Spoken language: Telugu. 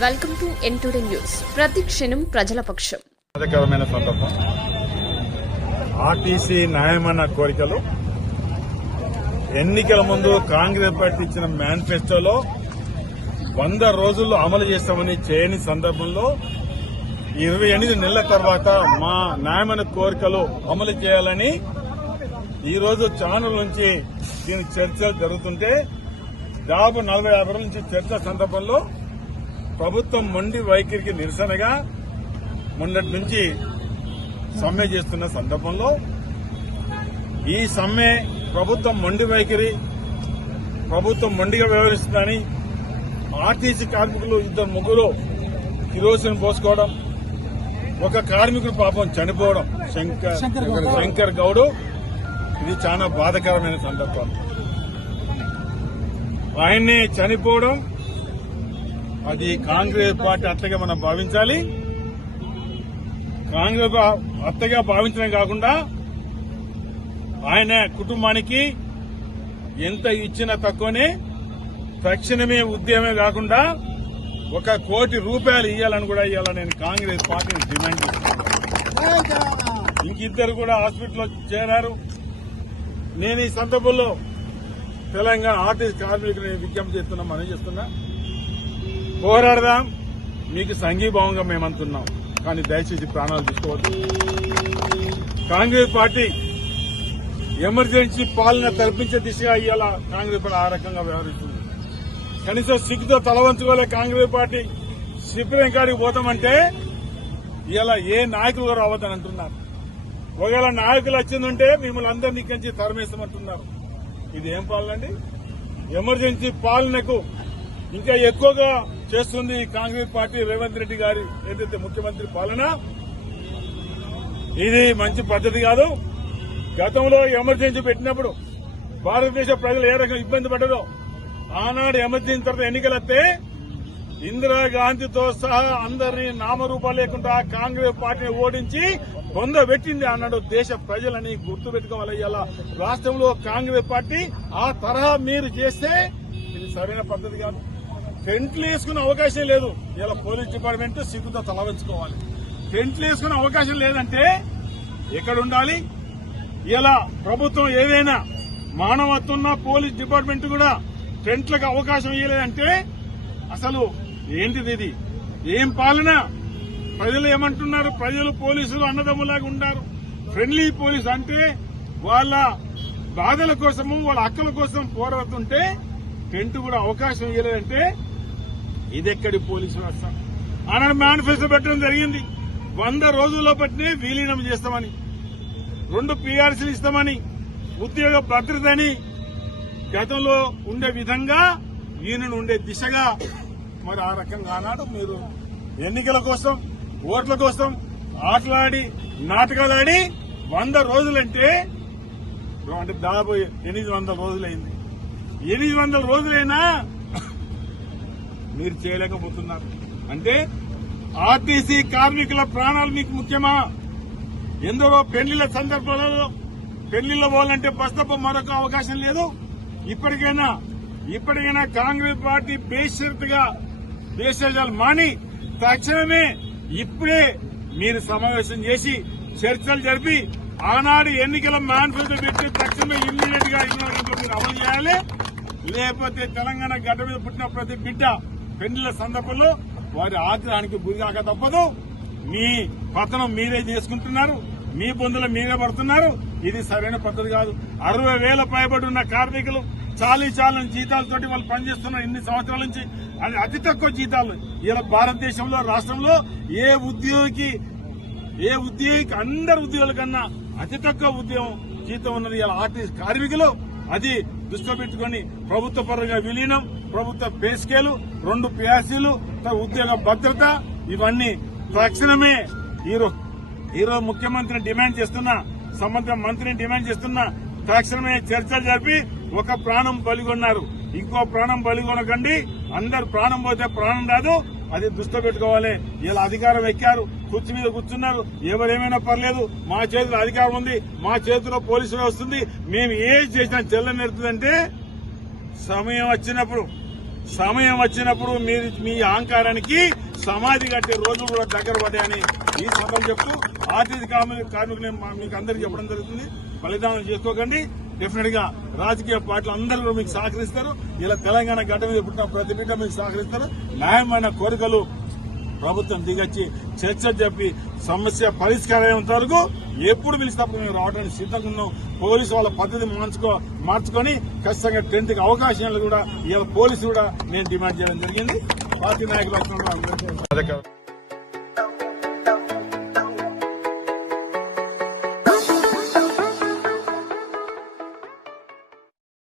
Welcome to N2 news. ప్రతి క్షణం ప్రజల పక్షం. బాధాకరమైన సందర్భం. ఆర్టీసీ న్యాయమైన కోరికలు ఎన్నికల ముందు కాంగ్రెస్ పార్టీ ఇచ్చిన మేనిఫెస్టోలో 100 రోజుల్లో అమలు చేస్తామని చేయని సందర్భంలో 28 నెలల తర్వాత మా న్యాయమైన కోరికలు అమలు చేయాలని ఈరోజు ఛానల్ నుంచి దీని చర్చలు జరుగుతుంటే దాదాపు 40-50 రోజుల నుంచి చర్చ సందర్భంలో ప్రభుత్వం మొండి వైఖరికి నిరసనగా మొన్నటి నుంచి సమ్మె చేస్తున్న సందర్భంలో ఈ సమ్మె ప్రభుత్వం మొండి వైఖరి ప్రభుత్వం మొండిగా వ్యవహరిస్తుందని ఆర్టీసీ కార్మికులు 2-3 కిరోసిన్ పోసుకోవడం, ఒక కార్మికుడు పాపం చనిపోవడం శంకర్ గౌడ్, ఇది చాలా బాధాకరమైన సందర్భం. ఆయన్ని చనిపోవడం అది కాంగ్రెస్ పార్టీ అత్తగా మనం భావించాలి. కాంగ్రెస్ అత్తగా భావించడం కాకుండా ఆయన కుటుంబానికి ఎంత ఇచ్చినా తక్కువనే, తక్షణమే ఉద్యమే కాకుండా 1 కోటి రూపాయలు ఇవ్వాలని కూడా ఇవ్వాలని నేను కాంగ్రెస్ పార్టీని డిమాండ్ చేస్తున్నాను. ఇంకిద్దరు కూడా హాస్పిటల్లో చేరారు. నేను ఈ సందర్భంలో తెలంగాణ ఆర్టీసీ కార్మికులను విజ్ఞప్తి చేస్తున్నా, మనం చేస్తున్నా, పోరాడదాం. మీకు సంఘీభావంగా మేమంటున్నాం, కానీ దయచేసి ప్రాణాలు తీసుకోవద్దు. కాంగ్రెస్ పార్టీ ఎమర్జెన్సీ పాలన కల్పించే దిశగా ఇవాళ కాంగ్రెస్ పార్టీ ఆ రకంగా వ్యవహరిస్తుంది. కనీసం సిగ్గుతో తలవంచుకోలే కాంగ్రెస్ పార్టీ. శిబిరం కాడికి పోతామంటే ఇలా ఏ నాయకులు రావద్దని అంటున్నారు. ఒకవేళ నాయకులు వచ్చిందంటే మిమ్మల్ని అందరినీ ఇక్కడి నుంచి తరమేస్తామంటున్నారు. ఇది ఏం పాలనండి? ఎమర్జెన్సీ పాలనకు ఇంకా ఎక్కువగా చేస్తుంది కాంగ్రెస్ పార్టీ. రేవంత్ రెడ్డి గారి ఏదైతే ముఖ్యమంత్రి పాలన, ఇది మంచి పద్ధతి కాదు. గతంలో ఎమర్జెన్సీ పెట్టినప్పుడు భారతదేశ ప్రజలు ఏ రకంగా ఇబ్బంది పడ్డారో, ఆనాడు ఎమర్జెన్సీ తర్వాత ఎన్నికలు వస్తే ఇందిరాగాంధీతో సహా అందరినీ నామరూపాలు లేకుండా కాంగ్రెస్ పార్టీని ఓడించి పొందబెట్టింది అన్నాడు దేశ ప్రజలని గుర్తుపెట్టుకోవాలి. ఇలా రాష్ట్రంలో కాంగ్రెస్ పార్టీ ఆ తరహా మీరు చేస్తే ఇది సరైన పద్ధతి కాదు. టెంట్లు వేసుకునే అవకాశం లేదు. ఇలా పోలీస్ డిపార్ట్మెంట్ సిగ్గుతో తలవంచుకోవాలి. టెంట్లు వేసుకునే అవకాశం లేదంటే ఎక్కడ ఉండాలి? ఇలా ప్రభుత్వం ఏదైనా మానవత్వం ఉన్న పోలీస్ డిపార్ట్మెంట్ కూడా టెంట్లకు అవకాశం ఇవ్వలేదంటే అసలు ఏంటిది? ఇది ఏం పాలన? ప్రజలు ఏమంటున్నారు? ప్రజలు పోలీసులు అన్నదమ్ములాగా ఉంటారు. ఫ్రెండ్లీ పోలీసు అంటే వాళ్ళ బాధల కోసము వాళ్ళ హక్కుల కోసం పోరాడుతుంటే టెంట్ కూడా అవకాశం ఇవ్వలేదంటే ఇదెక్కడి పోలీసు వ్యవస్థ? ఆనాడు మేనిఫెస్టో పెట్టడం జరిగింది. 100 రోజుల్లో పట్టినే విలీనం చేస్తామని, 2 పీఆర్సీలు ఇస్తామని, ఉద్యోగ భద్రతని గతంలో ఉండే విధంగా ఈయనను ఉండే దిశగా మరి ఆ రకంగా ఆనాడు మీరు ఎన్నికల కోసం ఓట్ల కోసం ఆటలాడి నాటకాలాడి 100 రోజులంటే దాదాపు 800 రోజులైంది. 800 రోజులైనా మీరు చేయలేకపోతున్నారు. అంటే ఆర్టీసీ కార్మికుల ప్రాణాలు మీకు ముఖ్యమా? ఎందరో పెళ్లిళ్ల సందర్భాలలో పెళ్లిళ్ల పోవాలంటే బస్ తప్ప మరొక అవకాశం లేదు. ఇప్పటికైనా కాంగ్రెస్ పార్టీ బేషరతుగా దేశాలు మాని తక్షణమే ఇప్పుడే మీరు సమావేశం చేసి చర్చలు జరిపి ఆనాడు ఎన్నికల మేనిఫెస్టో పెట్టి తక్షణమే ఇమ్మీడియట్ గా మీరు అమలు చేయాలి. లేకపోతే తెలంగాణ గడ్డ మీద పుట్టిన ప్రతి బిడ్డ పెళ్లిళ్ల సందర్భంలో వారి ఆగ్రహానికి గురికాక తప్పదు. మీ పతనం మీరే చేసుకుంటున్నారు, మీ బొందులు మీరే పడుతున్నారు. ఇది సరైన పద్ధతి కాదు. 60,000 పైబడి ఉన్న కార్మికులు చాలని జీతాలతోటి వాళ్ళు పనిచేస్తున్నారు ఇన్ని సంవత్సరాల నుంచి. అది అతి తక్కువ జీతాలు. ఇలా భారతదేశంలో రాష్ట్రంలో ఏ ఉద్యోగికి అందరి ఉద్యోగుల కన్నా అతి తక్కువ ఉద్యోగం జీతం ఉన్నది ఇలా ఆర్టీసీ కార్మికులు. అది దృష్టిలో పెట్టుకుని ప్రభుత్వ పరంగా విలీనం, ప్రభుత్వ పే స్కేలు, 2 పీఆర్సీలు, ఉద్యోగ భద్రత, ఇవన్నీ తక్షణమే ఈరోజు ముఖ్యమంత్రిని డిమాండ్ చేస్తున్నా, సంబంధిత మంత్రిని డిమాండ్ చేస్తున్నా, తక్షణమే చర్చలు జరిపి ఒక ప్రాణం బలిగొన్నారు, ఇంకో ప్రాణం బలిగొనకండి. అందరు ప్రాణం పోతే ప్రాణం రాదు. అది దృష్టిలో పెట్టుకోవాలి. ఇలా అధికారం ఎక్కారు, కుర్చీ మీద కూర్చున్నారు. ఎవరేమైనా పర్లేదు, మా చేతిలో అధికారం ఉంది, మా చేతిలో పోలీసు వ్యవస్థ ఉంది, మేము ఏం చేసినా చెల్లనెడుతుందంటే సమయం వచ్చినప్పుడు సమయం వచ్చినప్పుడు మీరు మీ అహంకారానికి సమాధి కట్టే రోజులు కూడా దగ్గర పడ్డాయని ఈ సందర్భం చెప్తూ ఆర్టీసీ కార్మికులు మీకు అందరికీ చెప్పడం జరుగుతుంది. బలిదానం చేసుకోకండి. డెఫినెట్ గా రాజకీయ పార్టీలు అందరూ కూడా మీకు సహకరిస్తారు. ఇలా తెలంగాణ గడ్డ మీద పుట్టిన ప్రతి బిడ్డ మీకు సహకరిస్తారు. న్యాయమైన కోరికలు ప్రభుత్వం దిగొచ్చి చర్చ చెప్పి సమస్య పరిష్కారం అయ్యేంత వరకు ఎప్పుడు పిలిచినప్పుడు మేము రావడానికి సిద్ధంగా ఉన్నాం. పోలీసు వాళ్ళ పద్ధతి మార్చుకొని ఖచ్చితంగా 10th కి అవకాశాలు కూడా ఇలా పోలీసు కూడా నేను డిమాండ్ చేయడం జరిగింది. పార్టీ నాయకులు